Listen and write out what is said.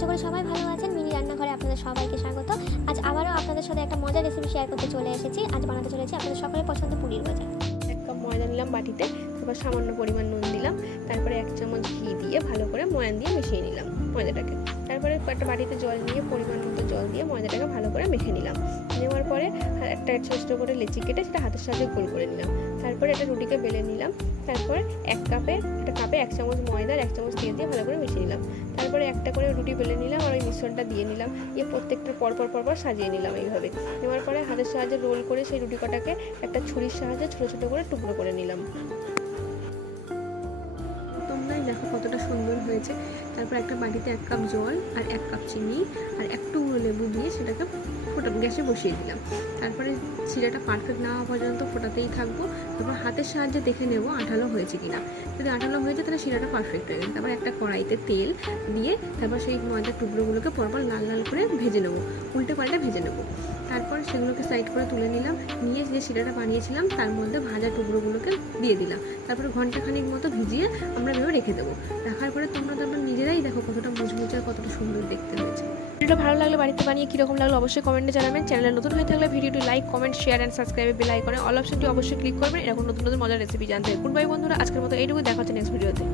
আশা করি সবাই ভালো আছেন। মিনি রান্নাঘরে আপনাদের সবাইকে স্বাগত। আজ আবারও আপনাদের সাথে একটা মজার রেসিপি শেয়ার করতে চলে এসেছি। আজ বানাতে চলেছি আপনাদের সকলের পছন্দ পুরির গজা। 1 কাপ ময়দা নিলাম বাটিতে, তারপর সামান্য পরিমাণ নুন দিলাম, তারপরে 1 চামচ ঘি দিয়ে ভালো করে ময়ান দিয়ে মিশিয়ে নিলাম ময়দাটাকে। তারপরে একটা বাটিতে জল নিয়ে পরিমাণ মতো জল দিয়ে ময়দাটাকে ভালো করে মেখে নিলাম। নেওয়ার পরে একটা ছোটো ছোটো করে লেচি কেটে সেটা হাতের সাহায্যে গোল করে নিলাম। তারপরে একটা রুটিকে বেলে নিলাম। তারপরে একটা কাপে 1 চামচ ময়দা আর 1 চামচ তেল দিয়ে ভালো করে মিশিয়ে নিলাম। তারপরে একটা করে রুটি বেলে নিলাম আর ওই মিশ্রণটা দিয়ে নিলাম। প্রত্যেকটা পরপর সাজিয়ে নিলাম এইভাবে। নেওয়ার পরে হাতের সাহায্যে রোল করে সেই রুটি কটাকে একটা ছুরির সাহায্যে ছোটো ছোটো করে টুকরো করে নিলাম। তোমরাই দেখো কতটা সুন্দর হয়েছে। তারপর একটা বাটিতে 1 কাপ জল আর 1 কাপ চিনি আর একটু লেবু দিয়ে সেটাকে গ্যাসে বসিয়ে দিলাম। তারপরে শিরাটা পারফেক্ট না হওয়া পর্যন্ত ফোটাতেই থাকবো। তারপর হাতের সাহায্যে দেখে নেবো আঠালো হয়েছে কিনা। যদি আঠালো হয়েছে তাহলে শিরাটা পারফেক্ট হয়ে গেছে। তারপর একটা কড়াইতে তেল দিয়ে তারপর সেই ময়দার টুকরোগুলোকে পরপর লাল লাল করে ভেজে নেবো, উল্টে পাল্টে ভেজে নেবো। তারপর সেগুলোকে সাইড করে তুলে নিলাম। নিয়ে যে শিরাটা বানিয়েছিলাম তার মধ্যে ভাজা টুকরোগুলোকে দিয়ে দিলাম। তারপরে ঘন্টাখানিক মতো ভিজিয়ে আমরা ভেবে রেখে দেবো। রাখার পরে তোমরা তারপর নিজেরাই দেখো কতটা মুচমুচে আর কতটা সুন্দর দেখতে হয়েছে। ভিডিওটা ভালো লাগলে বাড়িতে বানিয়ে কীরকম লাগলো অবশ্যই কমেন্টে জানাবেন। চ্যানেলে নতুন হয়ে থাকলে ভিডিওটি লাইক, কমেন্ট, শেয়ার অ্যান্ড সাবস্ক্রাইবে বেল আইকনে অল অপশনটি অবশ্যই ক্লিক করবেন এরকম নতুন নতুন মজার রেসিপি জানতে। গুড বাই বন্ধুরা, আজকের মতো এইটুকু, দেখা হচ্ছে নেক্সট ভিডিওতে।